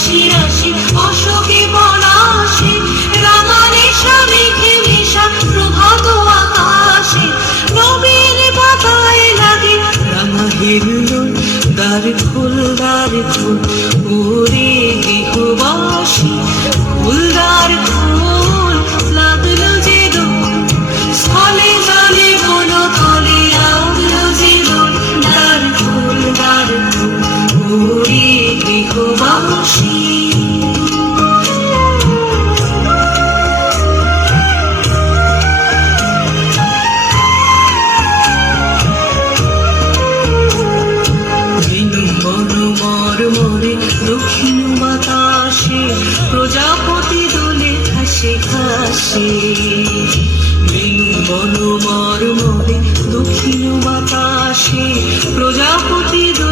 রাশি রাশি অশোকে পলাশে, রাঙানেশা মেঘে মেশা প্রভাত আকাশে, নবীন পাতায় লাগে রাঙা হিল্লোল। দ্বার খোল দ্বার খোল ওরে গৃহবাসী, খোল দ্বার খোল লাগলো যে দোল, স্থলে জলে বন তলে লাগলো যে দোল। দ্বার খোল ওরে গৃহবাসী। দক্ষিণ বাতাসে প্রজাপতি দোলে ঘাসে ঘাসে, বেনু বন মর্মরে দক্ষিণ বাতাসে প্রজাপতি দোলে